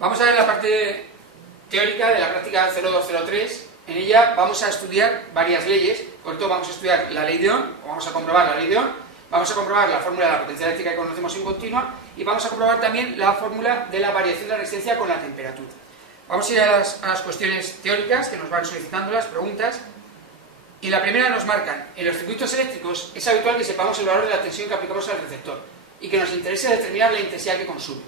Vamos a ver la parte teórica de la práctica 0203. En ella vamos a estudiar varias leyes. Por todo vamos a estudiar la ley de Ohm, o vamos a comprobar la ley de Ohm, vamos a comprobar la fórmula de la potencia eléctrica que conocemos en continua y vamos a comprobar también la fórmula de la variación de la resistencia con la temperatura. Vamos a ir a las cuestiones teóricas que nos van solicitando las preguntas. Y la primera nos marcan: en los circuitos eléctricos es habitual que sepamos el valor de la tensión que aplicamos al receptor y que nos interese determinar la intensidad que consume.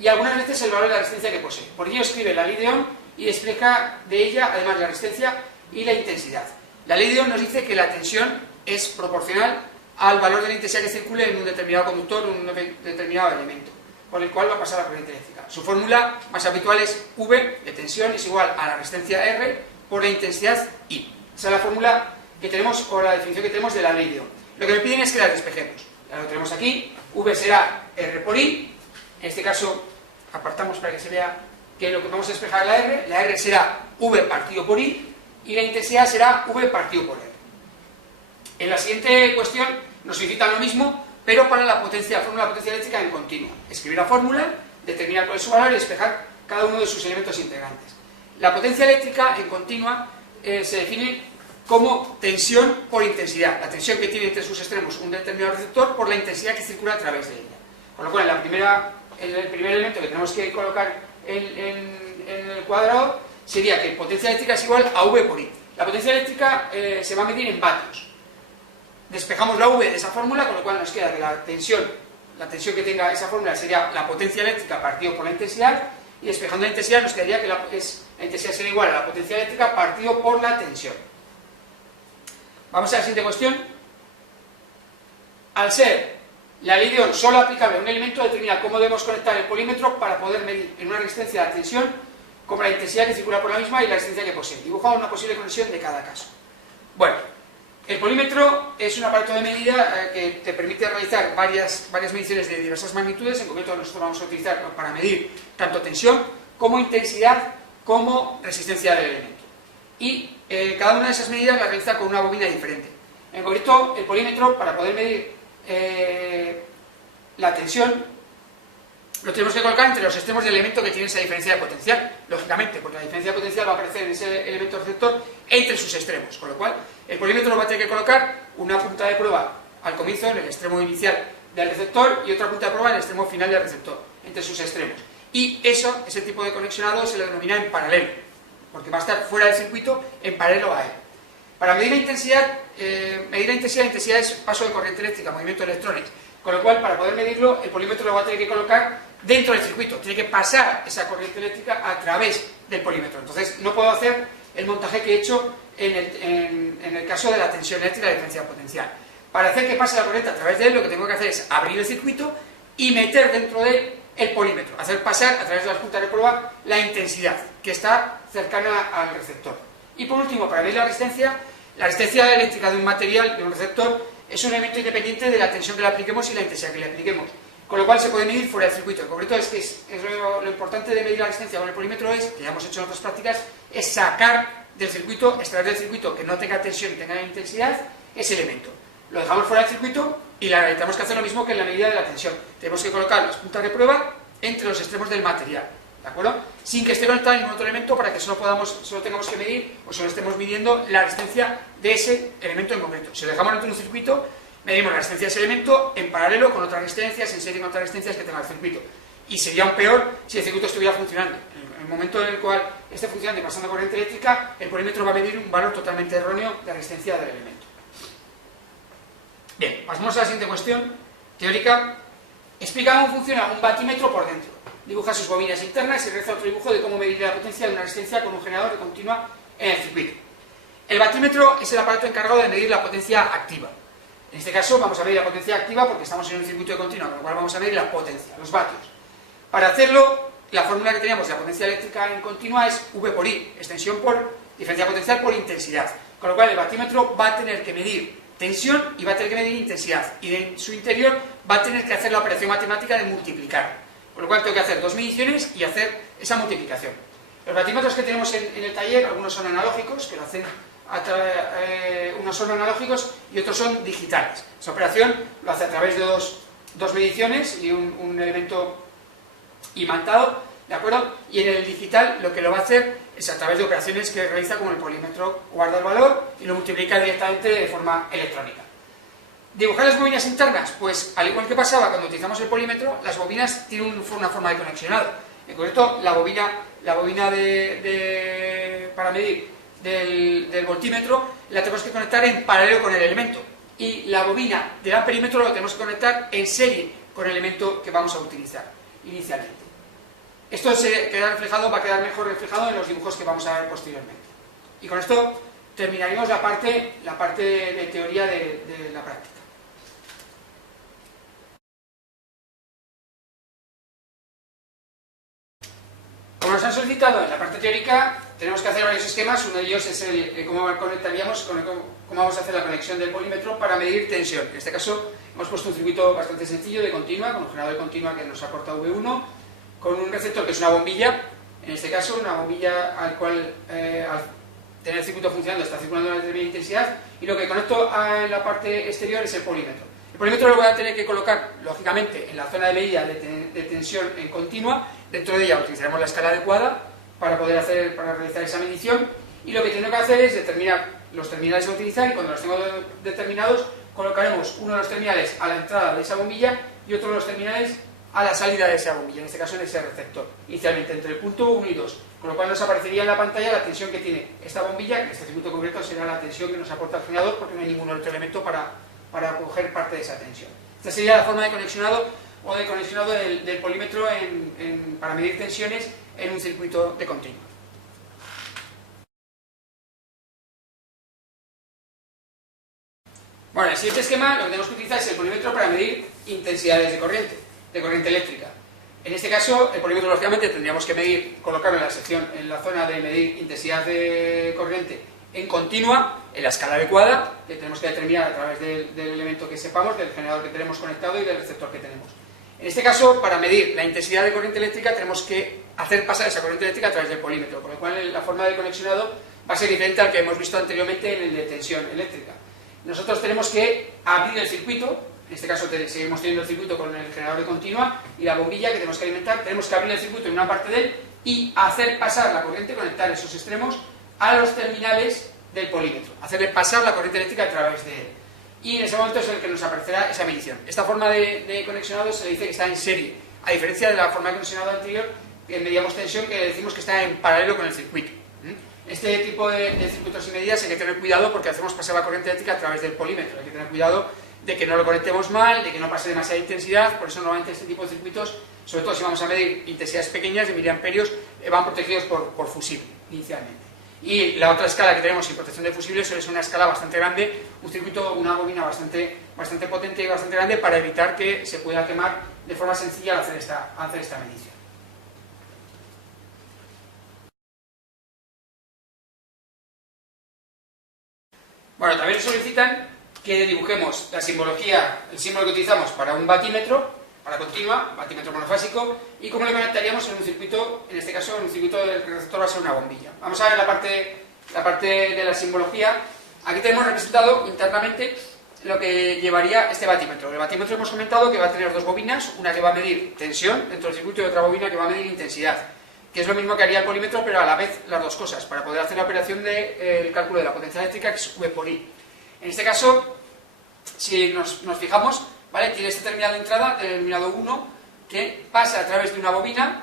Y algunas veces el valor de la resistencia que posee. Por ello escribe la ley de Ohm y explica de ella además la resistencia y la intensidad. La ley de Ohm nos dice que la tensión es proporcional al valor de la intensidad que circule en un determinado conductor o en un determinado elemento, por el cual va a pasar la corriente eléctrica. Su fórmula más habitual es V de tensión es igual a la resistencia R por la intensidad I. Esa es la fórmula que tenemos, o la definición que tenemos de la ley de Ohm. Lo que me piden es que la despejemos. Ya lo tenemos aquí. V será R por I. En este caso apartamos para que se vea que lo que vamos a despejar es la R. La R será V partido por I y la intensidad será V partido por R. En la siguiente cuestión nos solicitan lo mismo, pero para la fórmula de la potencia eléctrica en continua. Escribir la fórmula, determinar cuál es su valor y despejar cada uno de sus elementos integrantes. La potencia eléctrica en continua se define como tensión por intensidad. La tensión que tiene entre sus extremos un determinado receptor por la intensidad que circula a través de ella. Con lo cual, el primer elemento que tenemos que colocar en el cuadrado sería que potencia eléctrica es igual a V por I. La potencia eléctrica se va a medir en vatios. Despejamos la V de esa fórmula, con lo cual nos queda que la tensión que tenga esa fórmula sería la potencia eléctrica partido por la intensidad, y despejando la intensidad nos quedaría que la intensidad sería igual a la potencia eléctrica partido por la tensión. Vamos a la siguiente cuestión. Al ser la ley de Ohm solo aplicable a un elemento, determina cómo debemos conectar el polímetro para poder medir en una resistencia la tensión como la intensidad que circula por la misma y la resistencia que posee. Dibujamos una posible conexión de cada caso. Bueno, el polímetro es un aparato de medida que te permite realizar varias mediciones de diversas magnitudes. En concreto nosotros vamos a utilizarlo para medir tanto tensión como intensidad como resistencia del elemento. Y cada una de esas medidas la realiza con una bobina diferente. En concreto, el polímetro, para poder medir la tensión, lo tenemos que colocar entre los extremos del elemento que tiene esa diferencia de potencial, lógicamente, porque la diferencia de potencial va a aparecer en ese elemento receptor entre sus extremos, con lo cual el polímetro va a tener que colocar una punta de prueba al comienzo, en el extremo inicial del receptor, y otra punta de prueba en el extremo final del receptor, entre sus extremos. Y ese tipo de conexionado se lo denomina en paralelo, porque va a estar fuera del circuito en paralelo a él. Para medir la intensidad, la intensidad es paso de corriente eléctrica, movimiento de electrones, con lo cual para poder medirlo el polímetro lo va a tener que colocar dentro del circuito, tiene que pasar esa corriente eléctrica a través del polímetro. Entonces no puedo hacer el montaje que he hecho en el caso de la tensión eléctrica de diferencia potencial. Para hacer que pase la corriente a través de él, lo que tengo que hacer es abrir el circuito y meter dentro de él el polímetro, hacer pasar a través de las puntas de prueba la intensidad que está cercana al receptor. Y por último, para medir la resistencia eléctrica de un material, de un receptor, es un elemento independiente de la tensión que le apliquemos y la intensidad que le apliquemos, con lo cual se puede medir fuera del circuito. En concreto es que lo importante de medir la resistencia con el polímetro es, que ya hemos hecho en otras prácticas, es sacar del circuito, extraer del circuito que no tenga tensión y tenga intensidad ese elemento. Lo dejamos fuera del circuito y tenemos que hacer lo mismo que en la medida de la tensión. Tenemos que colocar las puntas de prueba entre los extremos del material, ¿de acuerdo? Sin que esté conectado ningún otro elemento, para que solo tengamos que medir, o solo estemos midiendo la resistencia de ese elemento en concreto. Si lo dejamos dentro de un circuito, medimos la resistencia de ese elemento en paralelo con otras resistencias, en serie con otras resistencias que tenga el circuito. Y sería aún peor si el circuito estuviera funcionando. En el momento en el cual esté funcionando y pasando corriente eléctrica, el polímetro va a medir un valor totalmente erróneo de resistencia del elemento. Bien, pasamos a la siguiente cuestión teórica. Explica cómo funciona un batímetro por dentro. Dibuja sus bobinas internas y realiza otro dibujo de cómo medir la potencia de una resistencia con un generador de continua en el circuito. El batímetro es el aparato encargado de medir la potencia activa. En este caso vamos a medir la potencia activa porque estamos en un circuito de continua, con lo cual vamos a medir la potencia, los vatios. Para hacerlo, la fórmula que teníamos de la potencia eléctrica en continua es V por I, extensión por diferencia potencial por intensidad. Con lo cual el batímetro va a tener que medir tensión y va a tener que medir intensidad. Y en su interior va a tener que hacer la operación matemática de multiplicar. Con lo cual tengo que hacer dos mediciones y hacer esa multiplicación. Los batímetros que tenemos en el taller, algunos son analógicos, que lo hacen unos son analógicos y otros son digitales. Esa operación lo hace a través de dos mediciones y un elemento imantado ¿de acuerdo? Y en el digital lo que lo va a hacer es a través de operaciones que realiza como el polímetro guarda el valor y lo multiplica directamente de forma electrónica. ¿Dibujar las bobinas internas? Pues al igual que pasaba cuando utilizamos el polímetro, las bobinas tienen una forma de conexionado. En concreto, la bobina para medir del voltímetro la tenemos que conectar en paralelo con el elemento. Y la bobina del amperímetro la tenemos que conectar en serie con el elemento que vamos a utilizar inicialmente. Esto va a quedar mejor reflejado en los dibujos que vamos a ver posteriormente. Y con esto terminaremos la parte de teoría de la práctica. Como nos han solicitado en la parte teórica, tenemos que hacer varios esquemas. Uno de ellos es el cómo conectaríamos, cómo vamos a hacer la conexión del polímetro para medir tensión. En este caso hemos puesto un circuito bastante sencillo de continua, con un generador de continua que nos aporta V1, con un receptor que es una bombilla, en este caso una bombilla al cual al tener el circuito funcionando está circulando a una determinada intensidad, y lo que conecto en la parte exterior es el polímetro. El polímetro lo voy a tener que colocar, lógicamente, en la zona de medida de tensión en continua. Dentro de ella utilizaremos la escala adecuada para realizar esa medición, y lo que tengo que hacer es determinar los terminales a utilizar, y cuando los tengo determinados colocaremos uno de los terminales a la entrada de esa bombilla y otro de los terminales a la salida de esa bombilla, en este caso en ese receptor, inicialmente entre el punto 1 y 2, con lo cual nos aparecería en la pantalla la tensión que tiene esta bombilla, que en este circuito concreto será la tensión que nos aporta el generador, porque no hay ningún otro elemento para coger parte de esa tensión. Esta sería la forma de conexionado del polímetro para medir tensiones en un circuito de continuo. Bueno, en el siguiente esquema lo que tenemos que utilizar es el polímetro para medir intensidades de corriente eléctrica. En este caso, el polímetro lógicamente tendríamos que colocarlo en la sección, en la zona de medir intensidad de corriente en continua, en la escala adecuada, que tenemos que determinar a través del elemento que sepamos, del generador que tenemos conectado y del receptor que tenemos. En este caso, para medir la intensidad de corriente eléctrica, tenemos que hacer pasar esa corriente eléctrica a través del polímetro, con lo cual la forma de conexionado va a ser diferente al que hemos visto anteriormente en el de tensión eléctrica. Nosotros tenemos que abrir el circuito, en este caso seguimos teniendo el circuito con el generador de continua y la bombilla que tenemos que alimentar, tenemos que abrir el circuito en una parte de él y hacer pasar la corriente, conectar esos extremos a los terminales del polímetro, hacerle pasar la corriente eléctrica a través de él. Y en ese momento es el que nos aparecerá esa medición. Esta forma de conexionado se le dice que está en serie, a diferencia de la forma de conexionado anterior, que medíamos tensión, que decimos que está en paralelo con el circuito. Este tipo de circuitos y medidas hay que tener cuidado porque hacemos pasar la corriente eléctrica a través del polímetro. Hay que tener cuidado de que no lo conectemos mal, de que no pase demasiada intensidad. Por eso normalmente este tipo de circuitos, sobre todo si vamos a medir intensidades pequeñas de miliamperios, van protegidos por fusible inicialmente. Y la otra escala que tenemos sin protección de fusible suele ser una escala bastante grande, un circuito, una bobina bastante potente y bastante grande para evitar que se pueda quemar de forma sencilla al hacer esta medición. Bueno, también nos solicitan que dibujemos la simbología, el símbolo que utilizamos para un batímetro, para continua, batímetro monofásico, y cómo le conectaríamos en un circuito, en este caso en un circuito del receptor va a ser una bombilla. Vamos a ver la parte de la simbología. Aquí tenemos representado internamente lo que llevaría este batímetro. El batímetro hemos comentado que va a tener dos bobinas, una que va a medir tensión dentro del circuito y otra bobina que va a medir intensidad, que es lo mismo que haría el polímetro, pero a la vez las dos cosas, para poder hacer la operación del cálculo de la potencia eléctrica, que es V por I. En este caso, si nos fijamos, ¿vale? Tiene este terminal de entrada, el terminado 1, que pasa a través de una bobina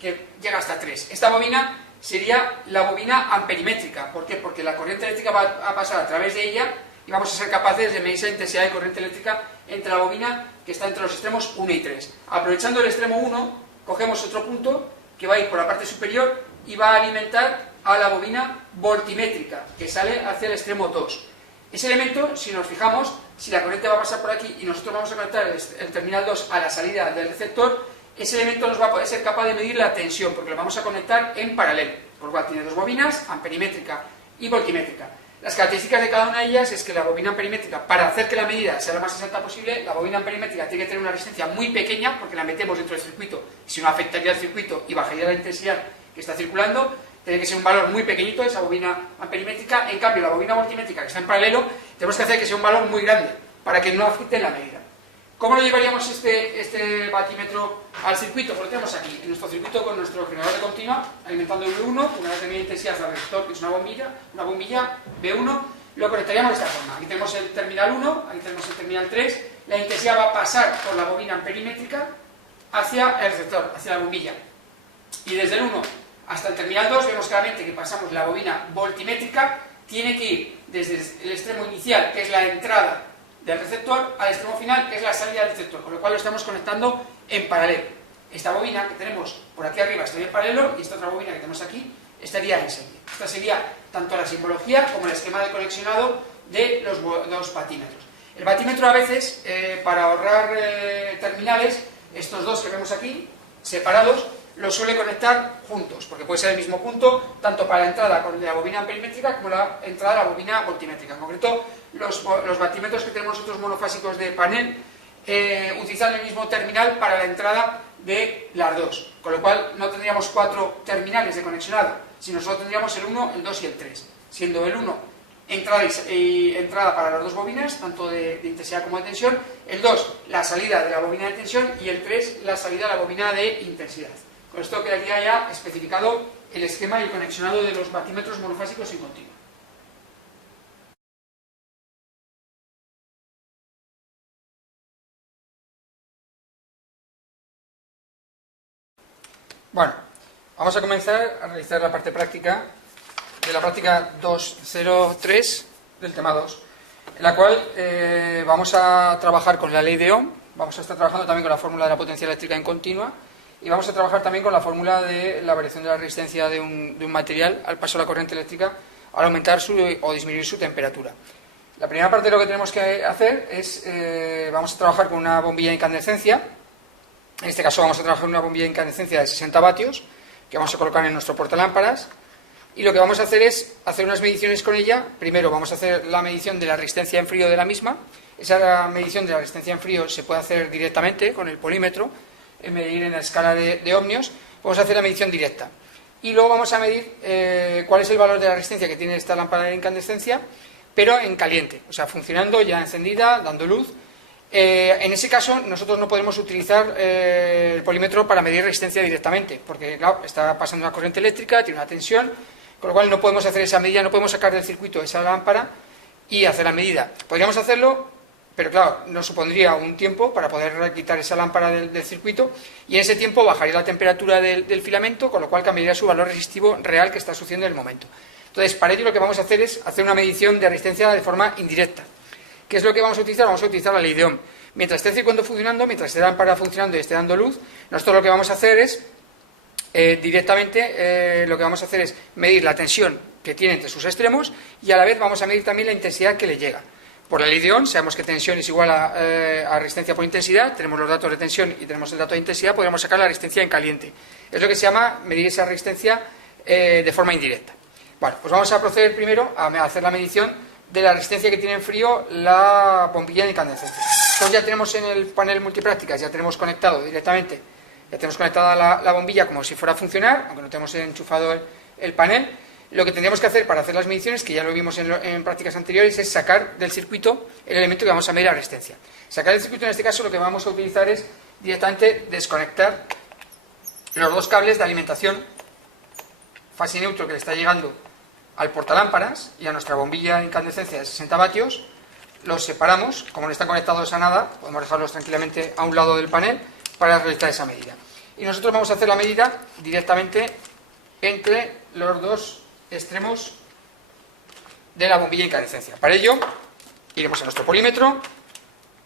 que llega hasta 3. Esta bobina sería la bobina amperimétrica. ¿Por qué? Porque la corriente eléctrica va a pasar a través de ella y vamos a ser capaces de medir esa intensidad de corriente eléctrica entre la bobina que está entre los extremos 1 y 3. Aprovechando el extremo 1, cogemos otro punto que va a ir por la parte superior y va a alimentar a la bobina voltimétrica, que sale hacia el extremo 2. Ese elemento, si nos fijamos, si la corriente va a pasar por aquí y nosotros vamos a conectar el terminal 2 a la salida del receptor, ese elemento nos va a poder ser capaz de medir la tensión, porque lo vamos a conectar en paralelo, por lo cual tiene dos bobinas, amperimétrica y voltimétrica. Las características de cada una de ellas es que la bobina amperimétrica, para hacer que la medida sea lo más exacta posible, la bobina amperimétrica tiene que tener una resistencia muy pequeña, porque la metemos dentro del circuito, si no afectaría al circuito y bajaría la intensidad que está circulando. Tiene que ser un valor muy pequeñito esa bobina amperimétrica. En cambio, la bobina voltimétrica, que está en paralelo, tenemos que hacer que sea un valor muy grande para que no afecte en la medida. ¿Cómo lo llevaríamos este batímetro al circuito? Pues lo tenemos aquí, en nuestro circuito con nuestro generador de continua, alimentando V1, una vez de media intensidad al resistor, que es una bombilla B1, lo conectaríamos de esta forma. Aquí tenemos el terminal 1, aquí tenemos el terminal 3, la intensidad va a pasar por la bobina amperimétrica hacia el receptor, hacia la bombilla. Y desde el 1 hasta el terminal 2 vemos claramente que pasamos la bobina voltimétrica, tiene que ir desde el extremo inicial, que es la entrada del receptor, al extremo final, que es la salida del receptor, con lo cual lo estamos conectando en paralelo. Esta bobina que tenemos por aquí arriba estaría en paralelo y esta otra bobina que tenemos aquí estaría en serie. Esta sería tanto la simbología como el esquema de conexionado de los dos batímetros. El batímetro a veces, para ahorrar terminales, estos dos que vemos aquí, separados, los suele conectar juntos, porque puede ser el mismo punto, tanto para la entrada de la bobina amperimétrica como la entrada de la bobina voltimétrica. En concreto, los batímetros que tenemos nosotros monofásicos de panel utilizan el mismo terminal para la entrada de las dos, con lo cual no tendríamos 4 terminales de conexionado, sino solo tendríamos el 1, el 2 y el 3, siendo el 1 entrada para las dos bobinas, tanto de intensidad como de tensión, el 2 la salida de la bobina de tensión y el 3 la salida de la bobina de intensidad. Con esto quedaría ya especificado el esquema y el conexionado de los batímetros monofásicos en continuo. Bueno, vamos a comenzar a realizar la parte práctica de la práctica 203 del tema 2, en la cual vamos a trabajar con la ley de Ohm, vamos a estar trabajando también con la fórmula de la potencia eléctrica en continua y vamos a trabajar también con la fórmula de la variación de la resistencia de un material al paso de la corriente eléctrica al aumentar o disminuir su temperatura. La primera parte de lo que tenemos que hacer es, vamos a trabajar con una bombilla de incandescencia. En este caso vamos a trabajar con una bombilla de incandescencia de 60 vatios que vamos a colocar en nuestro portalámparas y lo que vamos a hacer es hacer unas mediciones con ella. Primero vamos a hacer la medición de la resistencia en frío de la misma. Esa medición de la resistencia en frío se puede hacer directamente con el polímetro, en medir en la escala de ohmios. Vamos a hacer la medición directa y luego vamos a medir cuál es el valor de la resistencia que tiene esta lámpara de incandescencia, pero en caliente, o sea, funcionando ya encendida, dando luz. En ese caso nosotros no podemos utilizar el polímetro para medir resistencia directamente, porque claro, está pasando una corriente eléctrica, tiene una tensión, con lo cual no podemos hacer esa medida, no podemos sacar del circuito esa lámpara y hacer la medida. Podríamos hacerlo, pero claro, nos supondría un tiempo para poder quitar esa lámpara del circuito y en ese tiempo bajaría la temperatura del filamento, con lo cual cambiaría su valor resistivo real que está sucediendo en el momento. Entonces, para ello lo que vamos a hacer es hacer una medición de resistencia de forma indirecta. ¿Qué es lo que vamos a utilizar? Vamos a utilizar la ley de Ohm. Mientras esté el circuito funcionando, mientras esté la lámpara funcionando y esté dando luz, nosotros lo que vamos a hacer es, directamente, lo que vamos a hacer es medir la tensión que tiene entre sus extremos y a la vez vamos a medir también la intensidad que le llega. Por la ley de Ohm, sabemos que tensión es igual a resistencia por intensidad, tenemos los datos de tensión y tenemos el dato de intensidad, podemos sacar la resistencia en caliente. Es lo que se llama medir esa resistencia de forma indirecta. Bueno, pues vamos a proceder primero a hacer la medición de la resistencia que tiene en frío la bombilla de incandescencia. Entonces ya tenemos en el panel multiprácticas, ya tenemos conectado directamente, ya tenemos conectada la bombilla como si fuera a funcionar, aunque no tenemos enchufado el panel. Lo que tendríamos que hacer para hacer las mediciones, que ya lo vimos en prácticas anteriores, es sacar del circuito el elemento que vamos a medir la resistencia. Sacar del circuito en este caso lo que vamos a utilizar es directamente desconectar los dos cables de alimentación fase y neutro que le está llegando al portalámparas y a nuestra bombilla de incandescencia de 60 vatios, los separamos, como no están conectados a nada, podemos dejarlos tranquilamente a un lado del panel para realizar esa medida. Y nosotros vamos a hacer la medida directamente entre los dos extremos de la bombilla de incandescencia. Para ello, iremos a nuestro polímetro,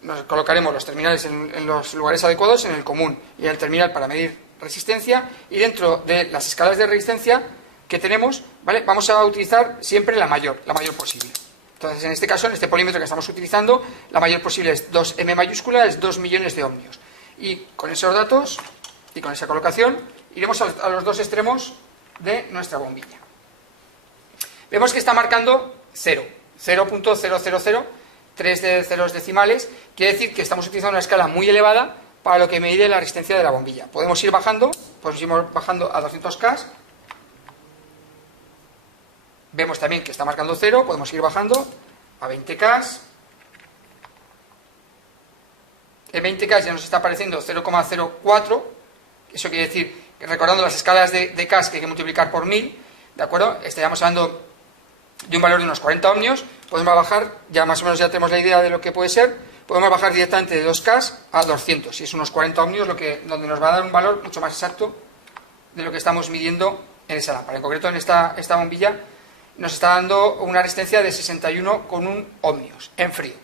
nos colocaremos los terminales en los lugares adecuados, en el común y en el terminal para medir resistencia, y dentro de las escalas de resistencia que tenemos, ¿vale?, vamos a utilizar siempre la mayor posible. Entonces, en este caso, en este polímetro que estamos utilizando, la mayor posible es 2M mayúscula, es 2 millones de ohmios. Y con esos datos y con esa colocación, iremos a los dos extremos de nuestra bombilla. Vemos que está marcando 0, 0.000, 3 de ceros decimales, quiere decir que estamos utilizando una escala muy elevada para lo que mide la resistencia de la bombilla. Podemos ir bajando, a 200K. Vemos también que está marcando 0, podemos ir bajando a 20K, en 20K ya nos está apareciendo 0,04, eso quiere decir, recordando las escalas de K que hay que multiplicar por 1000, ¿de acuerdo? Estaríamos hablando de un valor de unos 40 ohmios, podemos bajar, ya más o menos ya tenemos la idea de lo que puede ser, podemos bajar directamente de 2K a 200, y es unos 40 ohmios donde nos va a dar un valor mucho más exacto de lo que estamos midiendo en esa lámpara. En concreto, en esta bombilla nos está dando una resistencia de 61,1 ohmios en frío,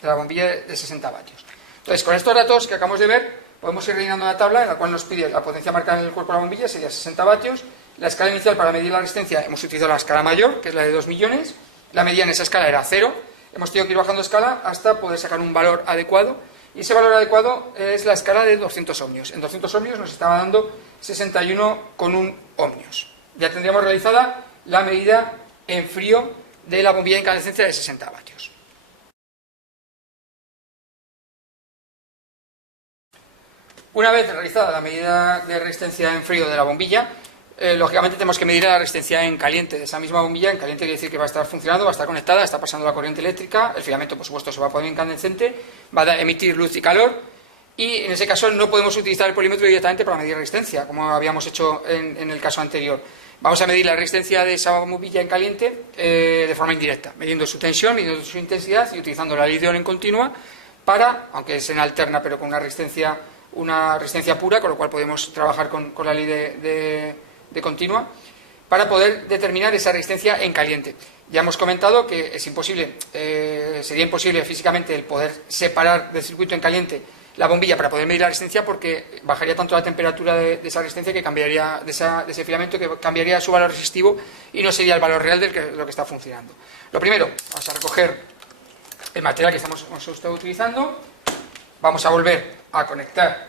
de la bombilla de 60 vatios. Entonces, con estos datos que acabamos de ver, podemos ir rellenando la tabla en la cual nos pide la potencia marcada en el cuerpo de la bombilla, sería 60 vatios. La escala inicial para medir la resistencia hemos utilizado la escala mayor, que es la de 2 millones. La medida en esa escala era 0. Hemos tenido que ir bajando escala hasta poder sacar un valor adecuado. Y ese valor adecuado es la escala de 200 ohmios. En 200 ohmios nos estaba dando 61,1 ohmios. Ya tendríamos realizada la medida en frío de la bombilla de incandescencia de 60 vatios. Una vez realizada la medida de resistencia en frío de la bombilla, lógicamente tenemos que medir la resistencia en caliente de esa misma bombilla. En caliente quiere decir que va a estar funcionando, va a estar conectada, está pasando la corriente eléctrica, el filamento por supuesto se va a poner incandescente, va a emitir luz y calor, y en ese caso no podemos utilizar el polímetro directamente para medir resistencia, como habíamos hecho en el caso anterior. Vamos a medir la resistencia de esa bombilla en caliente de forma indirecta, midiendo su tensión, midiendo su intensidad y utilizando la ley de Ohm en continua para, aunque es en alterna pero con una resistencia pura, con lo cual podemos trabajar con la ley de continua, para poder determinar esa resistencia en caliente. Ya hemos comentado que es imposible, sería imposible físicamente el poder separar del circuito en caliente la bombilla para poder medir la resistencia, porque bajaría tanto la temperatura de esa resistencia que cambiaría de ese filamento, que cambiaría su valor resistivo y no sería el valor real de lo que está funcionando. Lo primero, vamos a recoger el material que hemos estado utilizando, vamos a volver a conectar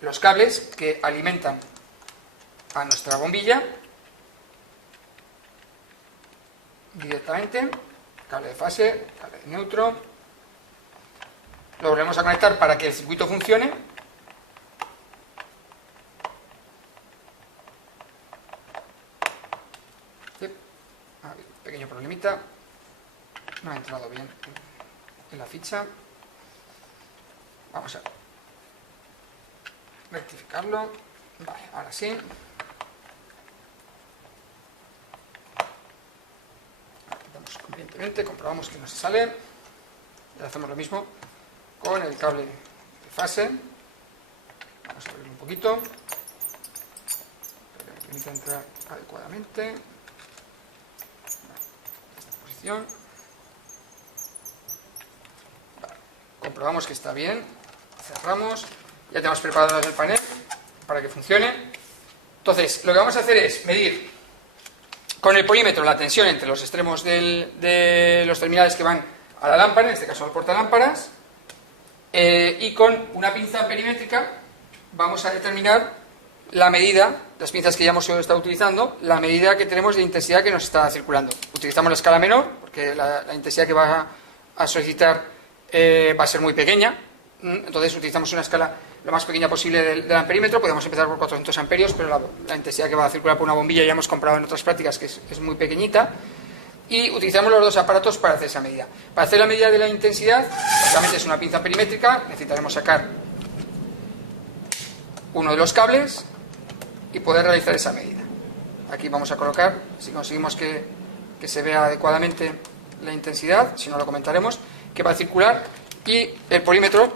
los cables que alimentan a nuestra bombilla directamente, cable de fase, cable de neutro, lo volvemos a conectar para que el circuito funcione. Sí. Pequeño problemita, no ha entrado bien en la ficha, vamos a rectificarlo. Vale, ahora sí. Apretamos convenientemente, comprobamos que no se sale. Y hacemos lo mismo con el cable de fase. Vamos a abrirlo un poquito para que me permita entrar adecuadamente. Vale, esta posición. Vale, comprobamos que está bien. Cerramos. Ya tenemos preparado el panel para que funcione. Entonces, lo que vamos a hacer es medir con el polímetro la tensión entre los extremos de los terminales que van a la lámpara, en este caso al portalámparas, y con una pinza perimétrica vamos a determinar la medida, las pinzas que ya hemos estado utilizando, la medida que tenemos de intensidad que nos está circulando. Utilizamos la escala menor, porque la intensidad que va a solicitar va a ser muy pequeña, entonces utilizamos una escala lo más pequeña posible del amperímetro. Podemos empezar por 400 amperios, pero la intensidad que va a circular por una bombilla ya hemos comprado en otras prácticas que es muy pequeñita, y utilizamos los dos aparatos para hacer esa medida. Para hacer la medida de la intensidad, básicamente es una pinza perimétrica, necesitaremos sacar uno de los cables y poder realizar esa medida. Aquí vamos a colocar, si conseguimos que se vea adecuadamente la intensidad, si no lo comentaremos, que va a circular, y el polímetro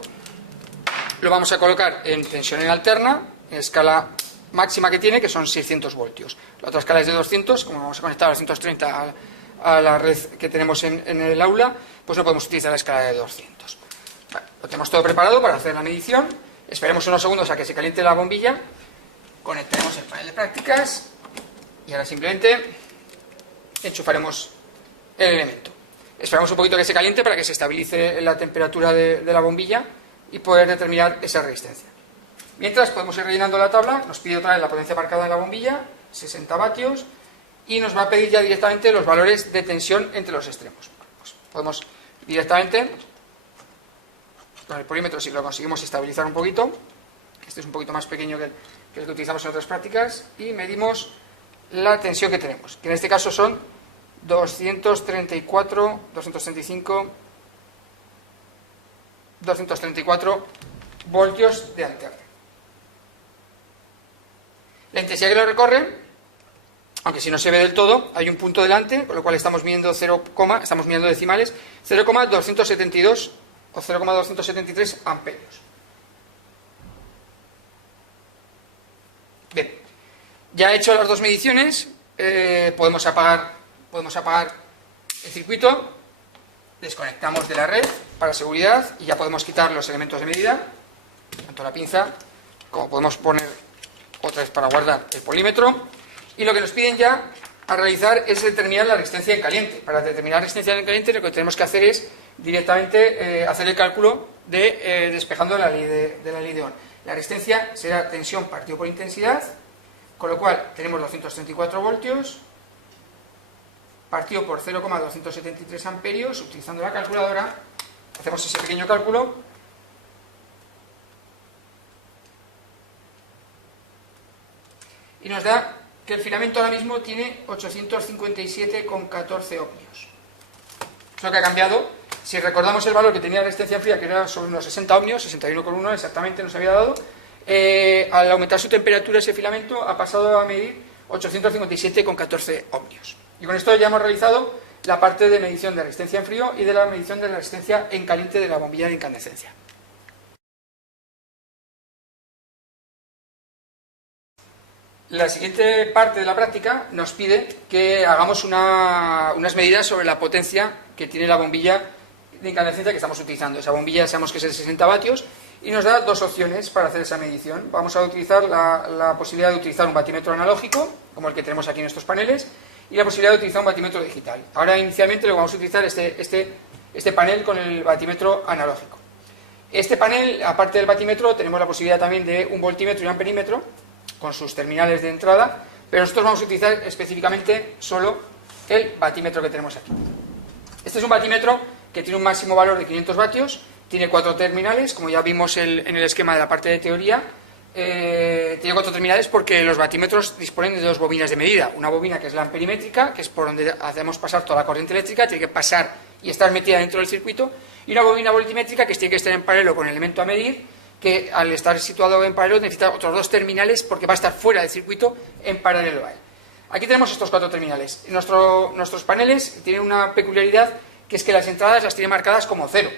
lo vamos a colocar en tensión en alterna, en escala máxima que tiene, que son 600 voltios. La otra escala es de 200, como vamos a conectar a 230 a la red que tenemos en el aula, pues no podemos utilizar la escala de 200. Vale, lo tenemos todo preparado para hacer la medición. Esperemos unos segundos a que se caliente la bombilla, conectaremos el panel de prácticas y ahora simplemente enchufaremos el elemento. Esperamos un poquito que se caliente para que se estabilice la temperatura de la bombilla y poder determinar esa resistencia. Mientras podemos ir rellenando la tabla. Nos pide otra vez la potencia marcada en la bombilla, 60 vatios, y nos va a pedir ya directamente los valores de tensión entre los extremos. Pues podemos directamente, con el polímetro, si lo conseguimos estabilizar un poquito, este es un poquito más pequeño que el que utilizamos en otras prácticas, y medimos la tensión que tenemos, que en este caso son 234, 235 234 voltios de alterna. La intensidad que lo recorre, aunque si no se ve del todo, hay un punto delante, con lo cual estamos midiendo estamos midiendo decimales, 0,272 o 0,273 amperios. Bien, ya he hecho las dos mediciones, podemos apagar el circuito, desconectamos de la red para seguridad y ya podemos quitar los elementos de medida, tanto la pinza como podemos poner otra vez para guardar el polímetro. Y lo que nos piden ya a realizar es determinar la resistencia en caliente. Para determinar la resistencia en caliente lo que tenemos que hacer es directamente hacer el cálculo de despejando la ley de la ley de Ohm. La resistencia será tensión partido por intensidad, con lo cual tenemos 234 voltios partido por 0,273 amperios. Utilizando la calculadora hacemos ese pequeño cálculo y nos da que el filamento ahora mismo tiene 857,14 ohmios. Es lo que ha cambiado. Si recordamos el valor que tenía la resistencia fría, que era sobre unos 60 ohmios, 61,1 exactamente nos había dado, al aumentar su temperatura ese filamento ha pasado a medir 857,14 ohmios. Y con esto ya hemos realizado la parte de medición de resistencia en frío y de la medición de la resistencia en caliente de la bombilla de incandescencia. La siguiente parte de la práctica nos pide que hagamos unas medidas sobre la potencia que tiene la bombilla de incandescencia que estamos utilizando. Esa bombilla sabemos que es de 60 vatios y nos da dos opciones para hacer esa medición. Vamos a utilizar la posibilidad de utilizar un batímetro analógico, como el que tenemos aquí en estos paneles, y la posibilidad de utilizar un batímetro digital. Ahora inicialmente lo vamos a utilizar este panel con el batímetro analógico. Este panel, aparte del batímetro, tenemos la posibilidad también de un voltímetro y un amperímetro, con sus terminales de entrada, pero nosotros vamos a utilizar específicamente solo el batímetro que tenemos aquí. Este es un batímetro que tiene un máximo valor de 500 vatios, tiene 4 terminales, como ya vimos en el esquema de la parte de teoría. Tiene 4 terminales porque los batímetros disponen de 2 bobinas de medida. Una bobina que es la amperimétrica, que es por donde hacemos pasar toda la corriente eléctrica, tiene que pasar y estar metida dentro del circuito, y una bobina voltimétrica que tiene que estar en paralelo con el elemento a medir, que al estar situado en paralelo necesita otros 2 terminales porque va a estar fuera del circuito en paralelo a él. Aquí tenemos estos 4 terminales. Nuestros paneles tienen una peculiaridad, que es que las entradas las tiene marcadas como 0.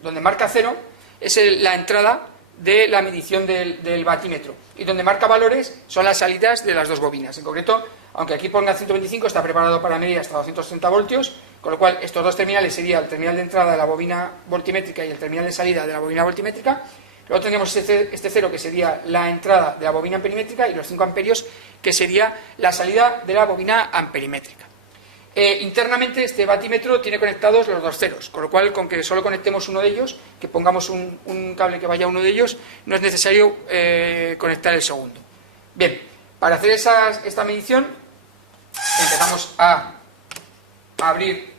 Donde marca 0 es la entrada de la medición del batímetro, y donde marca valores son las salidas de las 2 bobinas. En concreto, aunque aquí ponga 125, está preparado para medir hasta 260 voltios, con lo cual estos 2 terminales serían el terminal de entrada de la bobina voltimétrica y el terminal de salida de la bobina voltimétrica. Luego tendríamos este 0, que sería la entrada de la bobina amperimétrica, y los 5 amperios, que sería la salida de la bobina amperimétrica. Internamente este batímetro tiene conectados los 2 ceros, con lo cual con que solo conectemos uno de ellos, que pongamos un cable que vaya a uno de ellos, no es necesario conectar el segundo. Bien, para hacer esta medición empezamos a abrir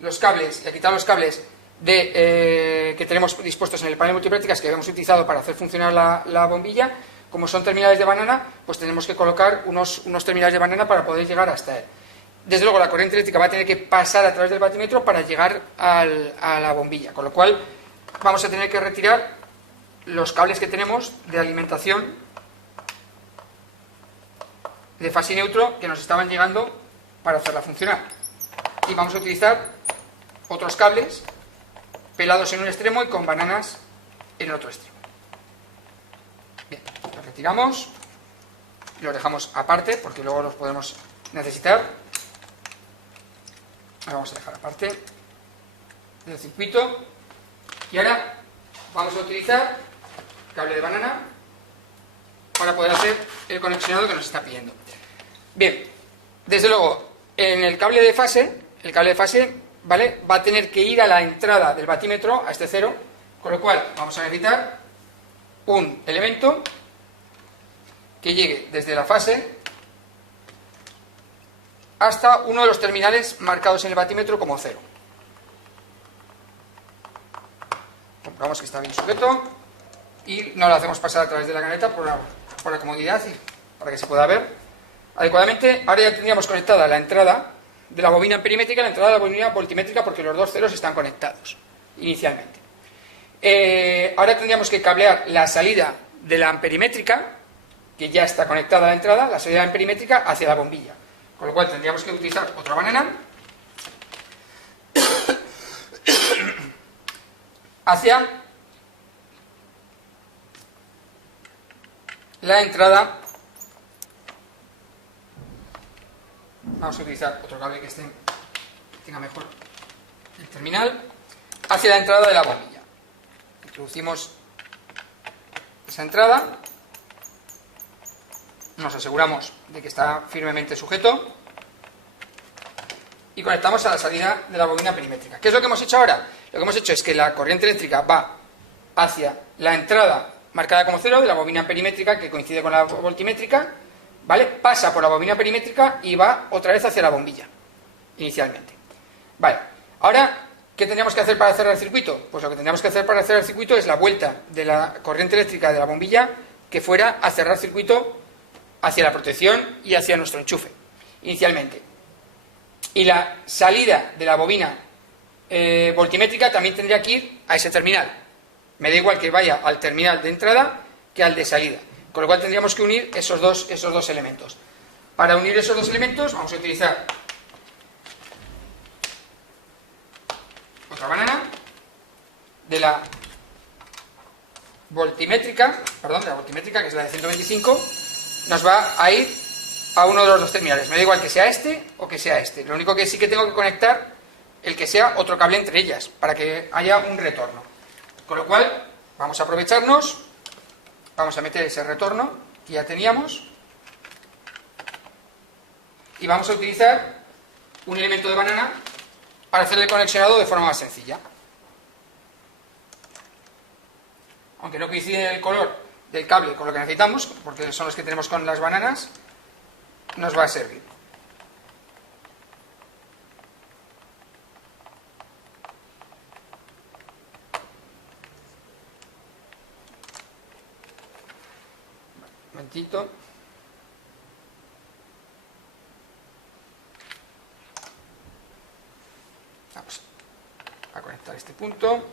los cables y a quitar los cables que tenemos dispuestos en el panel multiprácticas que habíamos utilizado para hacer funcionar la bombilla. Como son terminales de banana, pues tenemos que colocar unos terminales de banana para poder llegar hasta él. Desde luego la corriente eléctrica va a tener que pasar a través del batímetro para llegar a la bombilla, con lo cual vamos a tener que retirar los cables que tenemos de alimentación de fase y neutro que nos estaban llegando para hacerla funcionar, y vamos a utilizar otros cables pelados en un extremo y con bananas en otro extremo. Bien, los retiramos y los dejamos aparte porque luego los podemos necesitar. Los vamos a dejar aparte del circuito, y ahora vamos a utilizar cable de banana para poder hacer el conexionado que nos está pidiendo. Bien, desde luego en el cable de fase, ¿vale?, va a tener que ir a la entrada del batímetro, a este 0, con lo cual vamos a necesitar un elemento que llegue desde la fase hasta uno de los terminales marcados en el batímetro como 0. Comprobamos que está bien sujeto y no lo hacemos pasar a través de la canaleta por la comodidad y para que se pueda ver adecuadamente. Ahora ya tendríamos conectada la entrada de la bobina amperimétrica y la entrada de la bobina voltimétrica, porque los 2 ceros están conectados inicialmente. Ahora tendríamos que cablear la salida de la amperimétrica, que ya está conectada a la entrada, la salida amperimétrica hacia la bombilla. Con lo cual tendríamos que utilizar otra banana hacia la entrada. Vamos a utilizar otro cable que tenga mejor el terminal, hacia la entrada de la bombilla. Introducimos esa entrada, nos aseguramos de que está firmemente sujeto y conectamos a la salida de la bobina perimétrica. ¿Qué es lo que hemos hecho ahora? Lo que hemos hecho es que la corriente eléctrica va hacia la entrada marcada como 0 de la bobina perimétrica, que coincide con la voltimétrica, ¿vale? Pasa por la bobina perimétrica y va otra vez hacia la bombilla, inicialmente. Vale, ahora, ¿qué tendríamos que hacer para cerrar el circuito? Pues lo que tendríamos que hacer para cerrar el circuito es la vuelta de la corriente eléctrica de la bombilla que fuera a cerrar el circuito hacia la protección y hacia nuestro enchufe, inicialmente. Y la salida de la bobina voltimétrica también tendría que ir a ese terminal. Me da igual que vaya al terminal de entrada que al de salida. Con lo cual tendríamos que unir esos dos elementos. Para unir esos dos elementos vamos a utilizar otra banana de la voltimétrica, que es la de 125, nos va a ir a uno de los dos terminales. Me da igual que sea este o que sea este. Lo único que sí que tengo que conectar el que sea otro cable entre ellas, para que haya un retorno. Con lo cual, vamos a aprovecharnos, vamos a meter ese retorno que ya teníamos, y vamos a utilizar un elemento de banana para hacer el conexionado de forma más sencilla. Aunque no coincide el color del cable con lo que necesitamos, porque son los que tenemos con las bananas, nos va a servir. Un momentito. Vamos a conectar este punto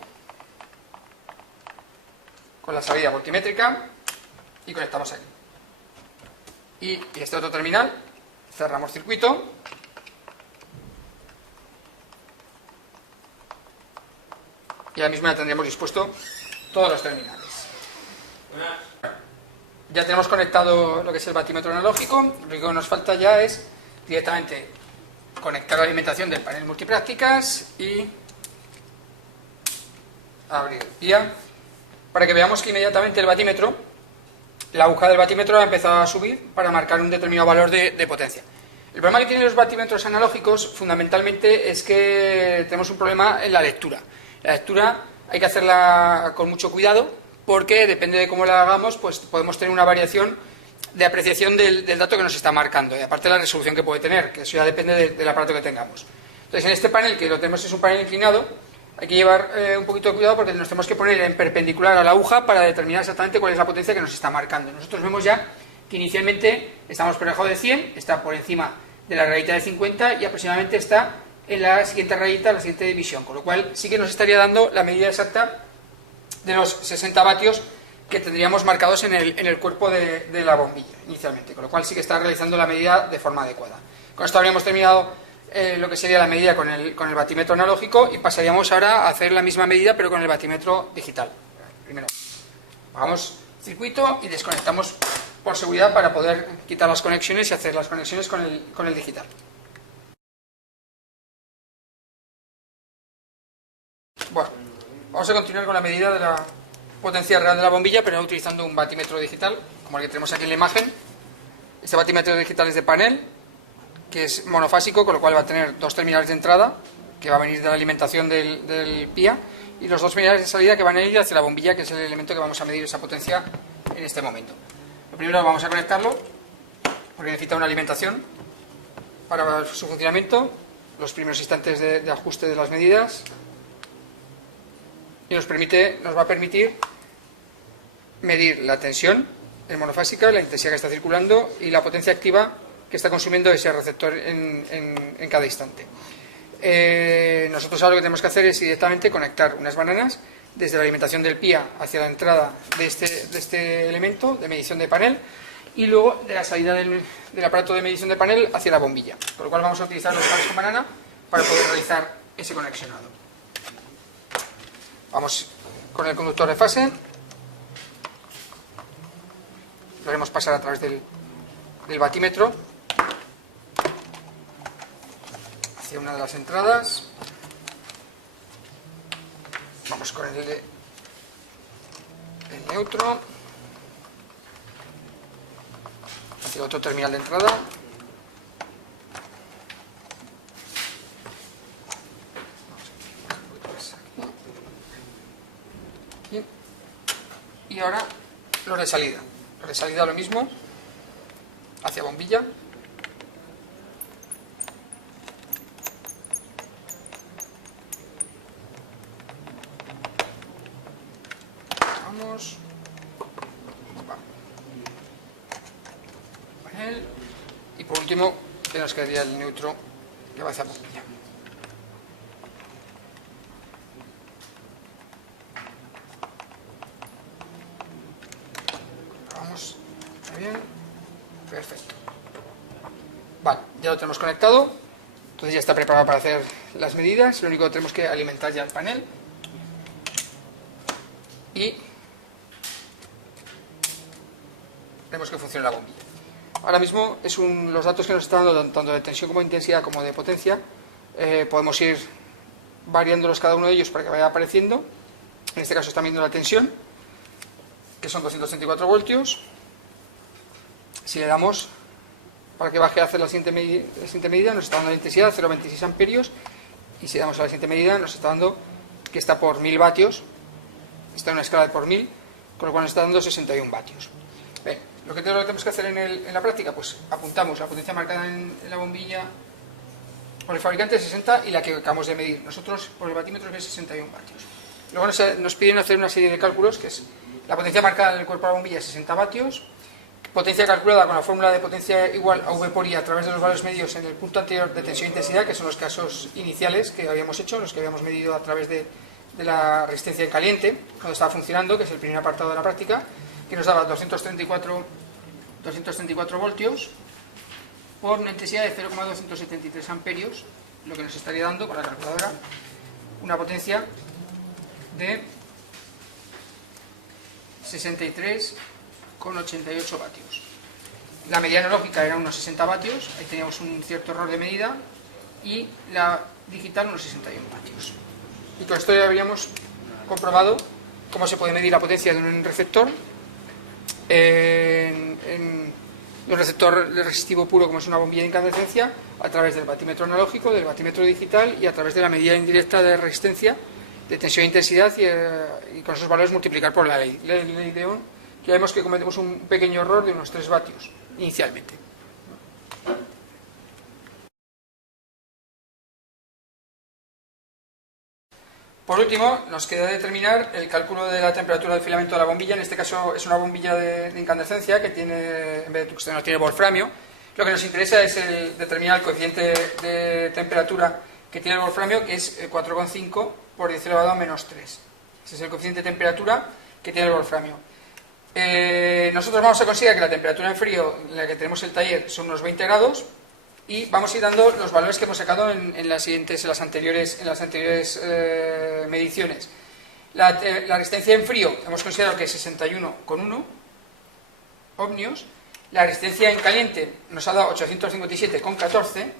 con la salida voltimétrica y conectamos aquí. Y este otro terminal, cerramos circuito y ahora mismo ya tendríamos dispuesto todos los terminales. Ya tenemos conectado lo que es el batímetro analógico. Lo único que nos falta ya es directamente conectar la alimentación del panel multiprácticas y abrir el PIA para que veamos que inmediatamente el batímetro, la aguja del batímetro ha empezado a subir para marcar un determinado valor de potencia. El problema que tienen los batímetros analógicos fundamentalmente es que tenemos un problema en la lectura. La lectura hay que hacerla con mucho cuidado porque depende de cómo la hagamos, pues podemos tener una variación de apreciación del dato que nos está marcando, y aparte de la resolución que puede tener, que eso ya depende del aparato que tengamos. Entonces, en este panel, que lo tenemos es un panel inclinado, hay que llevar un poquito de cuidado porque nos tenemos que poner en perpendicular a la aguja para determinar exactamente cuál es la potencia que nos está marcando. Nosotros vemos ya que inicialmente estamos por debajo de 100, está por encima de la rayita de 50 y aproximadamente está en la siguiente rayita, la siguiente división, con lo cual sí que nos estaría dando la medida exacta de los 60 vatios que tendríamos marcados en el cuerpo de la bombilla inicialmente, con lo cual sí que está realizando la medida de forma adecuada. Con esto habríamos terminado lo que sería la medida con el batímetro analógico y pasaríamos ahora a hacer la misma medida pero con el batímetro digital. Primero apagamos el circuito y desconectamos por seguridad para poder quitar las conexiones y hacer las conexiones con el digital. Bueno, vamos a continuar con la medida de la potencia real de la bombilla, pero no utilizando un batímetro digital, como el que tenemos aquí en la imagen. Este batímetro digital es de panel, que es monofásico, con lo cual va a tener dos terminales de entrada, que va a venir de la alimentación del PIA, y los dos terminales de salida que van a ir hacia la bombilla, que es el elemento que vamos a medir esa potencia en este momento. Lo primero vamos a conectarlo, porque necesita una alimentación para su funcionamiento, los primeros instantes de ajuste de las medidas, y nos va a permitir medir la tensión en monofásica, la intensidad que está circulando y la potencia activa que está consumiendo ese receptor en cada instante. Nosotros ahora lo que tenemos que hacer es directamente conectar unas bananas desde la alimentación del PIA hacia la entrada de este elemento de medición de panel, y luego de la salida del aparato de medición de panel hacia la bombilla, con lo cual vamos a utilizar los cables con banana para poder realizar ese conexionado. Vamos con el conductor de fase, lo haremos pasar a través del batímetro hacia una de las entradas. Vamos con el neutro hacia otro terminal de entrada. Y ahora los de salida. Los de salida lo mismo, hacia bombilla. Vamos. Panel. Y por último, que nos quedaría el neutro que va hacia bombilla. Vamos. Muy bien. Perfecto. Vale, ya lo tenemos conectado. Entonces ya está preparado para hacer las medidas. Lo único que tenemos que alimentar ya el panel. Y vemos que funciona la bombilla. Ahora mismo los datos que nos está dando tanto de tensión como de intensidad como de potencia, podemos ir variándolos cada uno de ellos para que vaya apareciendo. En este caso están viendo la tensión, que son 234 voltios. Si le damos para que baje a hacer la siguiente medida, nos está dando la intensidad 0,26 amperios, y si damos a la siguiente medida nos está dando que está por 1000 vatios, está en una escala de por 1000, con lo cual nos está dando 61 vatios. Bien, lo que tenemos que hacer en la práctica, pues apuntamos la potencia marcada en la bombilla por el fabricante de 60 y la que acabamos de medir nosotros por el batímetro, que es 61 vatios. Luego nos piden hacer una serie de cálculos, que es la potencia marcada en el cuerpo de la bombilla, 60 vatios, potencia calculada con la fórmula de potencia igual a V por I a través de los valores medios en el punto anterior de tensión e intensidad, que son los casos iniciales que habíamos hecho, los que habíamos medido a través de la resistencia en caliente, cuando estaba funcionando, que es el primer apartado de la práctica, que nos daba 234 voltios por una intensidad de 0,273 amperios, lo que nos estaría dando con la calculadora una potencia de 63,88 vatios. La medida analógica era unos 60 vatios, ahí teníamos un cierto error de medida, y la digital unos 61 vatios. Y con esto ya habríamos comprobado cómo se puede medir la potencia de un receptor, de un receptor resistivo puro como es una bombilla de incandescencia, a través del batímetro analógico, del batímetro digital y a través de la medida indirecta de resistencia, de tensión e intensidad, y con esos valores multiplicar por la ley de Ohm, que ya vemos que cometemos un pequeño error de unos 3 vatios inicialmente. Por último, nos queda determinar el cálculo de la temperatura del filamento de la bombilla. En este caso es una bombilla de incandescencia que tiene, en vez de tungsteno, tiene wolframio. Lo que nos interesa es determinar el coeficiente de temperatura que tiene el wolframio, que es 4,5 por 10 elevado a menos 3. Ese es el coeficiente de temperatura que tiene el wolframio. Nosotros vamos a considerar que la temperatura en frío en la que tenemos el taller son unos 20 grados, y vamos a ir dando los valores que hemos sacado en las anteriores mediciones. La resistencia en frío hemos considerado que es 61,1 ohmios. La resistencia en caliente nos ha dado 857,14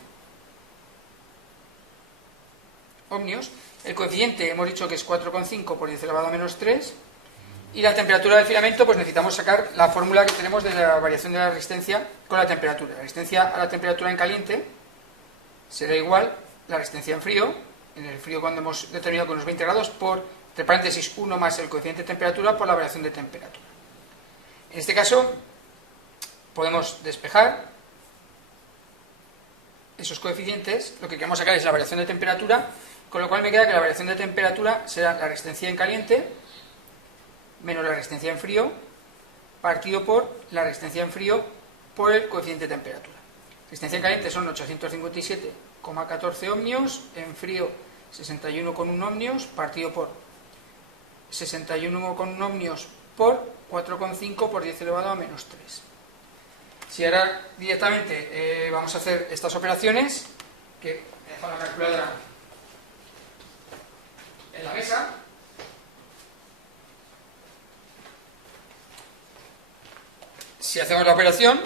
ohmios. El coeficiente hemos dicho que es 4,5 por 10 elevado a menos 3. Y la temperatura del filamento, pues necesitamos sacar la fórmula que tenemos de la variación de la resistencia con la temperatura. La resistencia a la temperatura en caliente será igual la resistencia en frío, en el frío cuando hemos determinado con los 20 grados, por, entre paréntesis, 1 más el coeficiente de temperatura por la variación de temperatura. En este caso, podemos despejar esos coeficientes. Lo que queremos sacar es la variación de temperatura, con lo cual me queda que la variación de temperatura será la resistencia en caliente menos la resistencia en frío, partido por la resistencia en frío por el coeficiente de temperatura. Resistencia en caliente son 857,14 ohmios, en frío 61,1 ohmios, partido por 61 ohmios por 4,5 por 10 elevado a menos 3. Si ahora directamente vamos a hacer estas operaciones, que dejo la calculadora en la mesa. Si hacemos la operación,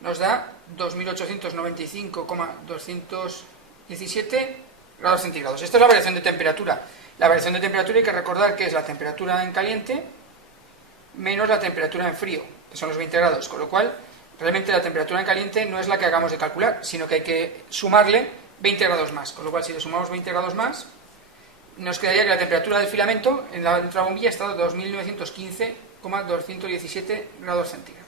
nos da 2895,217 grados centígrados. Esta es la variación de temperatura. La variación de temperatura hay que recordar que es la temperatura en caliente menos la temperatura en frío, que son los 20 grados, con lo cual realmente la temperatura en caliente no es la que acabamos de calcular, sino que hay que sumarle 20 grados más, con lo cual si le sumamos 20 grados más, nos quedaría que la temperatura del filamento en la bombilla está a 2915,217 grados centígrados.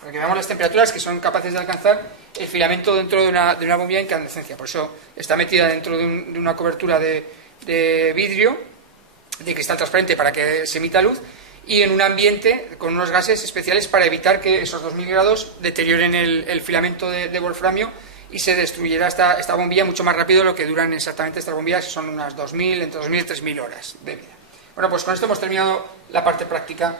Para que veamos las temperaturas que son capaces de alcanzar el filamento dentro de una bombilla de incandescencia. Por eso está metida dentro de una cobertura de vidrio, de cristal transparente para que se emita luz, y en un ambiente con unos gases especiales para evitar que esos 2000 grados deterioren el filamento de wolframio y se destruyera esta bombilla mucho más rápido de lo que duran exactamente estas bombillas, que son unas 2000, entre 2000 y 3000 horas de vida. Bueno, pues con esto hemos terminado la parte práctica